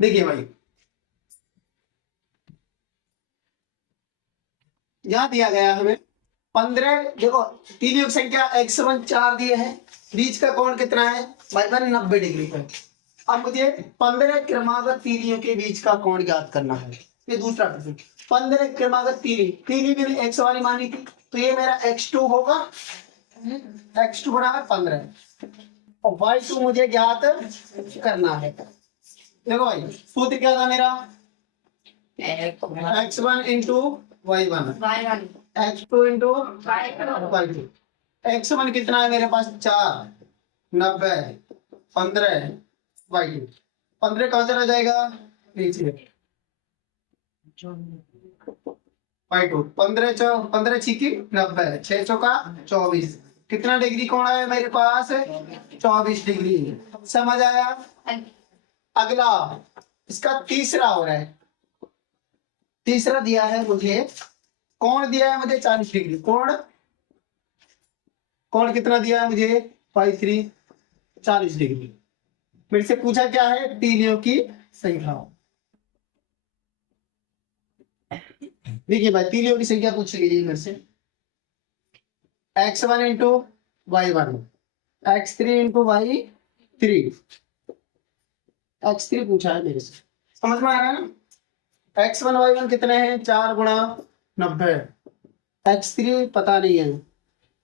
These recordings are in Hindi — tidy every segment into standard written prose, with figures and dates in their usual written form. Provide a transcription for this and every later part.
देखिए भाई, यहां दिया गया हमें 15। देखो तीन योग संख्या x1 4 दिए हैं, बीच का कोण कितना है भाई 90 डिग्री है। अब मुझे 15 क्रमागत तीलियों के बीच का कोण ज्ञात करना है। ये दूसरा प्रश्न, 15 क्रमागत तीली मैंने x वाली मानी थी, तो ये मेरा x2 होगा, x2 बराबर 15 और y2 मुझे ज्ञात करना है। देखो भाई सूत्र क्या था मेरा, x1 into y1 x2 into y2। x1 कितना है मेरे पास 4, 90, 15 y2, 15 कहाँ चला जाएगा नीचे, y2 15 छिकी 90, 6 चौका 24, कितना डिग्री कोण है मेरे पास 24 डिग्री। समझ आया। अगला इसका तीसरा हो रहा है, तीसरा दिया है मुझे कोण दिया है मुझे 40 डिग्री, कोण कितना दिया है मुझे 5 40 डिग्री। मेरे से पूछा क्या है तीलियों की संख्या। देखिए भाई तीलियों की संख्या पूछ लीजिए मेरे से, x1 into y1 x3 into y3, x3 पूछा है मेरे से, समझ में आ रहा है ना। x1 y1 कितने हैं 4 गुणा 90, x3 पता नहीं है,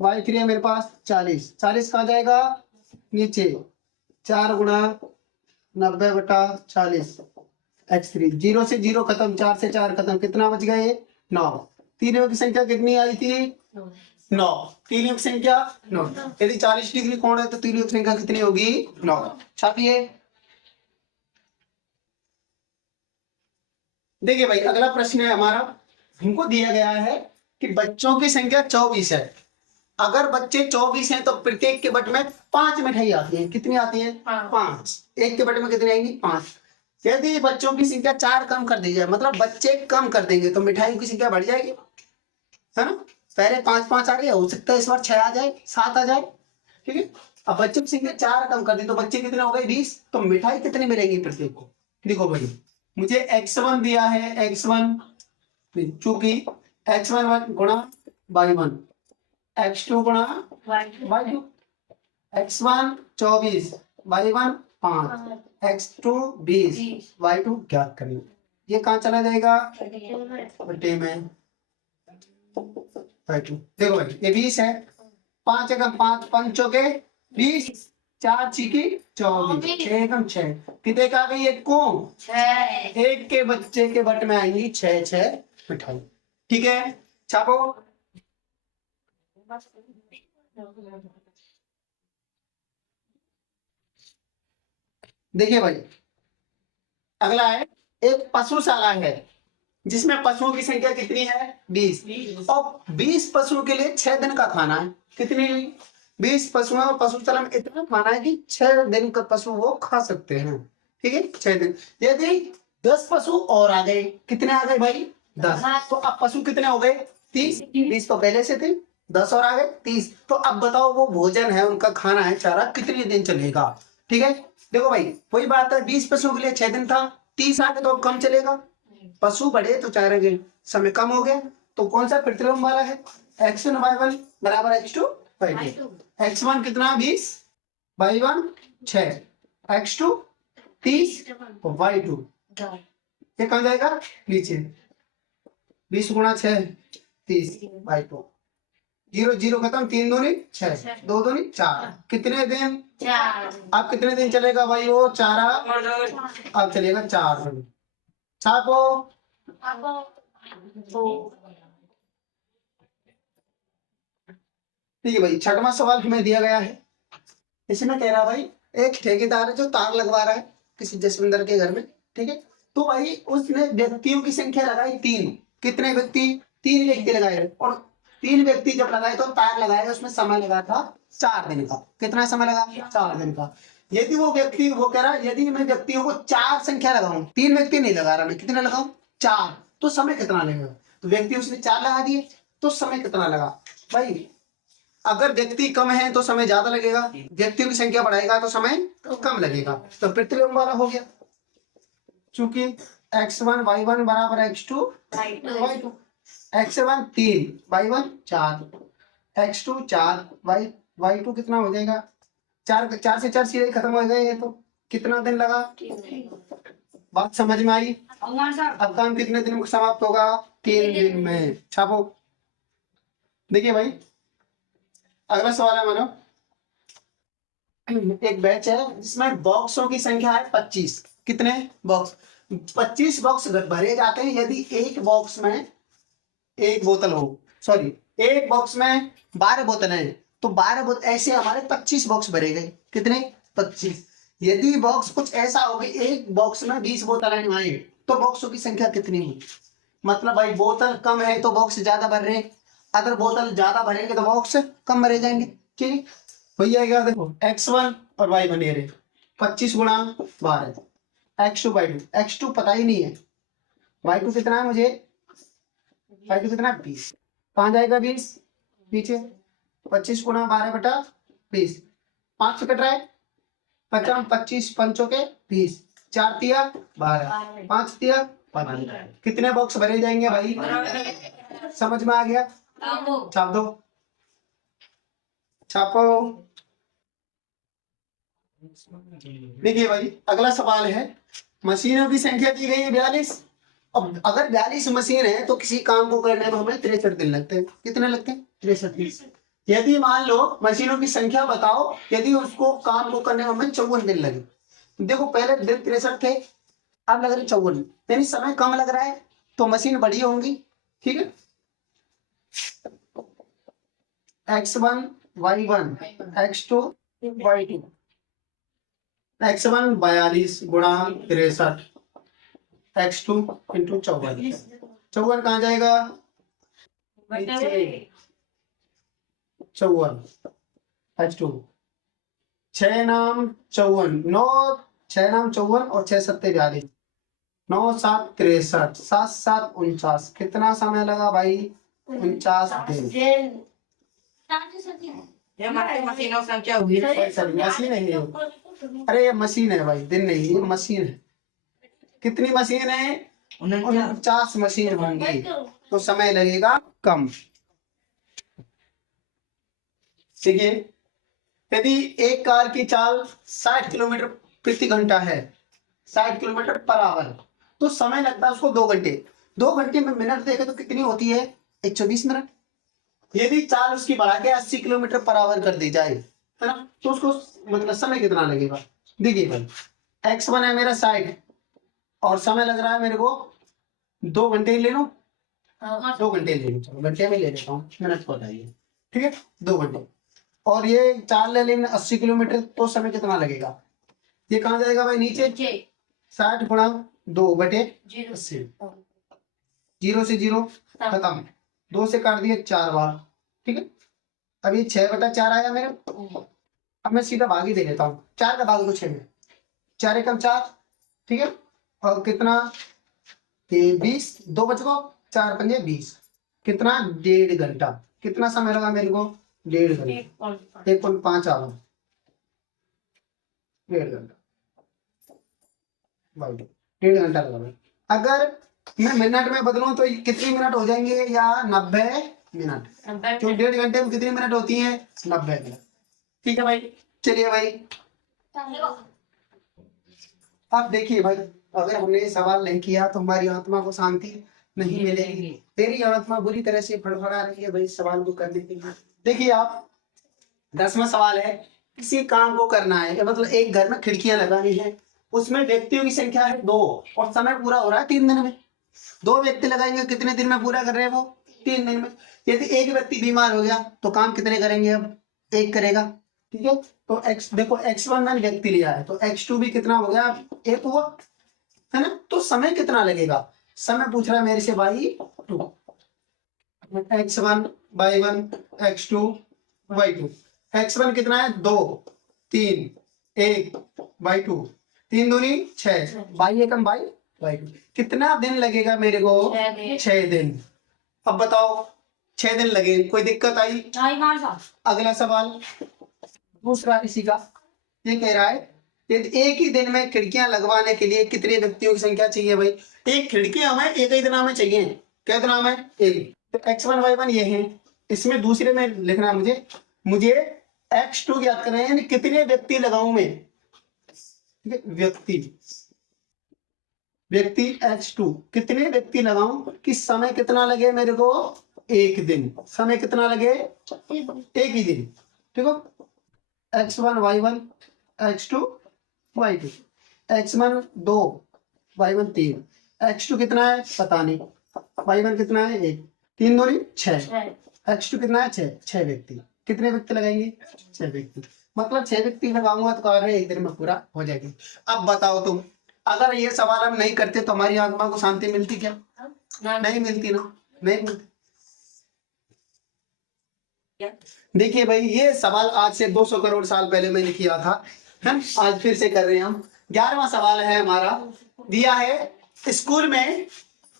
y3 है मेरे पास 40, 40 कहाँ जाएगा नीचे, 4 गुणा 90 बटा 40, x3 0 से 0 खत्म, 4 से 4 खत्म, कितना बच गए 9। तीलियों की संख्या कितनी आई थी 9, तीलियों की संख्या 9। यदि 40 डिग्री कोण है तो तीलियों की संख्या कितनी होगी 9। छापिए। देखिए भाई अगला प्रश्न है हमारा, हमको दिया गया है कि बच्चों की संख्या 24 है, अगर बच्चे 24 हैं तो प्रत्येक के बट में 5 मिठाई आती है, कितनी आती है 5, एक के बट में कितनी आएंगी 5। यदि बच्चों की संख्या 4 कम कर दी जाए, मतलब बच्चे कम कर देंगे तो मिठाई की संख्या बढ़ जाएगी, है ना। पहले 5 आ रही है, हो सकता है इस बार 6 आ जाए 7 आ जाए, ठीक है। अब बच्चों की संख्या 4 कम कर दी तो बच्चे कितने हो गए 20, तो मिठाई कितनी मिलेगी प्रत्येक को। देखो भाई मुझे x1 दिया है, x1 चूंकि x1 गुणा y1, x2 गुणा y2, x1 24 y1 5, x2 20 y2 ज्ञात करें। ये कहाँ चला जाएगा बटे में y2। देखो भाई ये 20 है, 5 एकम 5 पंचों के 20, 4 छिकी 24, 6 एकम 6, कितने का गई एक को 6, एक के बच्चे के बट में आएंगी 6 मिठाई, ठीक है। छापो। देखिए भाई अगला है एक पशुशाला है जिसमें पशुओं की संख्या कितनी है 20 और 20 पशुओं के लिए 6 दिन का खाना है। कितनी 20 पशुओं और पशुशाला में इतना खाना है कि 6 दिन का पशु वो खा सकते हैं, ठीक है 6 दिन। यदि 10 पशु और आ गए, कितने आ गए भाई 10, तो अब पशु कितने हो गए 30, 20 तो पहले से थे, 10 और आ गए 30। तो अब बताओ वो भोजन है उनका खाना है चारा कितने दिन चलेगा, ठीक है। देखो भाई वही बात है 20 पशुओं के लिए 6 दिन था, 30 आ गए तो अब कम चलेगा, पशु बढ़े तो चारे के समय कम हो गया, तो कौन सा प्रतिलोम वाला है x1 y1 बराबर x2 y2। x1 कितना 20 y1 6 x2 30 y2 ये कहाँ जाएगा नीचे, 20 गुणा 6 30 y2, 0 0 खत्म, 3 दूनी 6 2 दूनी 4, कितने दिन 4। अब कितने दिन चलेगा भाई वो चारा, अब चलेगा 4 दिन। छापो। ठीक है भाई छठवां सवाल हमें दिया गया है, इसमें कह रहा भाई एक ठेकेदार है जो तार लगवा रहा है किसी जसविंदर के घर में, ठीक है। तो भाई उसने व्यक्तियों की संख्या लगाई 3, कितने व्यक्ति 3 व्यक्ति लगाए, और 3 व्यक्ति जब लगाए तो तार लगाए उसमें समय लगा था 4 दिन का, कितना समय लगा 4 दिन का। यदि वो व्यक्ति वो कह रहा यदि मैं व्यक्तियों को 4 संख्या लगाऊं, 3 व्यक्ति नहीं लगा रहा मैं, कितना लगाऊं 4, तो समय कितना लगेगा, तो व्यक्ति उसने 4 लगा दिए तो समय कितना लगा भाई अगर व्यक्ति कम है तो समय ज्यादा लगेगा, व्यक्तियों की संख्या बढ़ाएगा तो समय कम लगेगा। तो प्रतिलोम वाला हो गया, चूंकि x1 y1 बराबर x2 y2, x1 3 y1 4, x2 4 y2 कितना हो जाएगा 4, 4 से 4 सीधे खत्म हो गए। ये तो कितना दिन लगा, बात समझ में आई। अब काम कितने दिन में समाप्त होगा, 3 दिन में। छापो। देखिए भाई अगला सवाल है हमारा, एक बैच है जिसमें बॉक्सों की संख्या है 25। कितने बॉक्स, 25 बॉक्स भरे जाते हैं यदि एक बॉक्स में एक बोतल हो, सॉरी एक बॉक्स में 12 बोतल है तो 12 बोतल, ऐसे हमारे 25 बॉक्स भरे गए। कितने, 25। यदि बॉक्स कुछ ऐसा हो गई एक बॉक्स में 20 बोतल आए तो बॉक्सों की संख्या कितनी हुई। मतलब भाई बोतल कम है तो बॉक्स ज्यादा भर रहे हैं, अगर बोतल ज्यादा भरेंगे तो बॉक्स कम भरे जाएंगे। ठीक भैया क्या, देखो x1 और y बने रहे, 25 गुणा 12, x2 y2, x2 पता ही नहीं है, y2 कितना है मुझे, y2 कितना 20, कहाँ जाएगा 20 नीचे, 25 गुणा 12 बटा 20, 5 से कट रहा है, 50 25 पंचों के 20, 4 तिया 12, 5 तिया 15, कितने बॉक्स भरे जाएंगे भाई, समझ में आ गया। छाप दो, छापो। देखिए भाई अगला सवाल है, मशीनों की संख्या दी गई है 42। अब अगर 42 मशीन है तो किसी काम को करने में हमें 63 दिन लगते हैं। कितने लगते हैं, 63 दिन। यदि मान लो मशीनों की संख्या बताओ, यदि उसको काम को करने में हमें 54 दिन लगे। देखो पहले दिन 63 थे, अब लग रहे 54, यानी समय कम लग रहा है तो मशीन बड़ी होंगी। ठीक है, x1 y1 x2 y2, x1 42 गुणा 63, x2 इंटू 54, 54 कहाँ जाएगा, 54 h2, 6 नाम 54, 9 6 नाम 54 और 6 सत्ते 42, 9 7 63, 7 7 49, कितना समय लगा भाई, 49 दिन। मशीनों संख्या हुई मशीन है ये, अरे ये मशीन है भाई, दिन नहीं ये मशीन है। कितनी मशीन है, 49 मशीन होंगी तो समय लगेगा कम। देखिए यदि एक कार की चाल 60 किलोमीटर प्रति घंटा है, 60 किलोमीटर पर आवर, तो समय लगता है उसको 2 घंटे। 2 घंटे में मिनट देखे तो कितनी होती है, 120 मिनट। यदि चाल उसकी बढ़ा के 80 किलोमीटर पर आवर कर दी जाए, है ना, तो उसको मतलब समय कितना लगेगा। देखिए भाई x1 है मेरा 60 और समय लग रहा है मेरे को 2 घंटे ही ले लो, 2 घंटे ले लो, चलो घंटे में ले लेता हूँ, मिनट को बताइए। ठीक है 2 घंटे, और ये चाल ले लेंगे 80 किलोमीटर तो समय कितना लगेगा, ये कहाँ जाएगा भाई नीचे, 60 गुणा 2 बटे 80, 0 से 0 खत्म, 2 से काट दिए 4 बार। ठीक है, अब ये 6 बटा 4 आया मेरे, अब मैं सीधा भाग ही दे देता हूँ, 4 का भाग दो 6 में, 4 एकम 4। ठीक है, और कितना 20, 2 बच गो, 4 पंजे 20, कितना 1.5 घंटा। कितना समय लगा मेरे को, 1.5 घंटा, 1.5 आ रहा, 1.5 घंटा, 1.5 घंटा लगा भाई। अगर मैं मिनट में बदलूं तो कितनी मिनट हो जाएंगे, या 90 मिनट, क्योंकि 1.5 घंटे में कितनी मिनट होती है, 90 मिनट। ठीक है भाई, चलिए भाई अब देखिए भाई, अगर हमने सवाल नहीं किया तो हमारी आत्मा को शांति नहीं मिलेगी। तेरी आत्मा बुरी तरह से फड़फड़ा रही है भाई सवाल को करने के लिए। देखिए आप 10वां सवाल है, किसी काम को करना है, मतलब एक घर में खिड़कियां लगानी है, उसमें व्यक्तियों की संख्या है 2 और समय पूरा हो रहा है 3 दिन में। 2 व्यक्ति लगाएंगे, कितने दिन में पूरा कर रहे हैं वो, 3 दिन में। यदि एक व्यक्ति बीमार हो गया तो काम कितने करेंगे, अब 1 करेगा। ठीक है, तो x देखो x1 मैंने व्यक्ति लिया है तो x2 भी कितना हो गया, 1 हुआ, है ना, तो समय कितना लगेगा, समय पूछ रहा है मेरे से भाई 2, x1 y1 x2 y2, x1 कितना है 2 3 1 y2 3 दूनी 6, बाई एकम बाई y2, कितना दिन लगेगा मेरे को, 6 दिन। अब बताओ 6 दिन लगे, कोई दिक्कत आई? अगला सवाल दूसरा इसी का, ये कह रहा है एक ही दिन में खिड़कियां लगवाने के लिए कितने व्यक्तियों की संख्या चाहिए भाई? एक खिड़की हमें एक ही दिन में चाहिए, क्या दिन में? एक। तो x1 y1 ये है, इसमें दूसरे में लिखना है मुझे x2 याद करना है, यानी कितने व्यक्ति लगाऊं मैं, व्यक्ति x2 कितने व्यक्ति लगाऊं कि समय कितना लगे मेरे को? एक दिन। समय कितना लगे? एक ही दिन। ठीक है, x1 y1 x2 y2, x1 2 y1 3, x2 कितना है पता नहीं, y1 कितना है 1, 3 दूनी 6, x2 कितना है 6 व्यक्ति। कितने व्यक्ति लगाएंगे? 6 व्यक्ति। मतलब 6 व्यक्ति लगाऊंगा तो कार्य एक दिन में पूरा हो जाएगी। अब बताओ तुम, अगर ये सवाल हम नहीं करते तो हमारी आत्मा को शांति मिलती क्या? नहीं मिलती ना, नहीं मिलती। देखिए भाई, ये सवाल आज से 200 करोड़ साल पहले मैंने किया था, है? आज फिर से कर रहे हैं हम। 11वां सवाल है हमारा, दिया है स्कूल में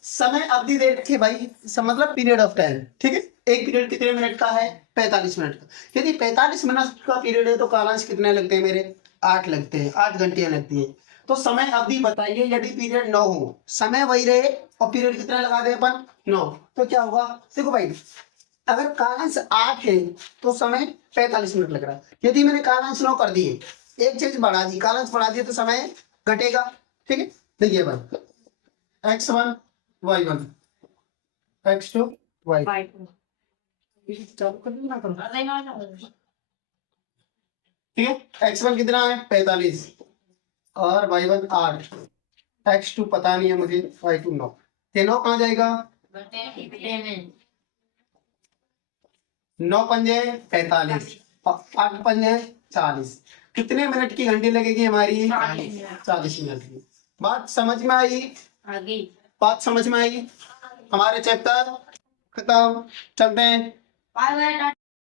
समय अवधि दे रखी भाई, मतलब पीरियड ऑफ टाइम। ठीक है, एक पीरियड कितने मिनट का है? 45 मिनट का। यदि 45 मिनट का पीरियड है तो कालांश कितने लगते हैं मेरे? 8 लगते हैं, 8 घंटियां लगती है। तो समय अवधि बताइए, यदि पीरियड 9 हो, समय वही रहे और पीरियड कितना लगा दे अपन? 9, तो क्या होगा? देखो भाई, अगर कालांश 8 है तो समय 45 मिनट लग रहा है। यदि मैंने कालांश 9 कर दिए, एक चीज बढ़ा दी, कालांश बढ़ा दिया तो समय घटेगा। ठीक है, देखिए भाई, x1 y1 x2 y2, ठीक है। x1 कितना है? 45 और y1 8, x2 पता नहीं है मुझे, y2 9। ये 9 कहाँ जाएगा? 9 पंजे 45, 8 पंजे 40। कितने मिनट की घंटी लगेगी हमारी? 40 मिनट की। बात समझ में आई? बात समझ में आई? हमारे चैप्टर खत्म, चलते हैं।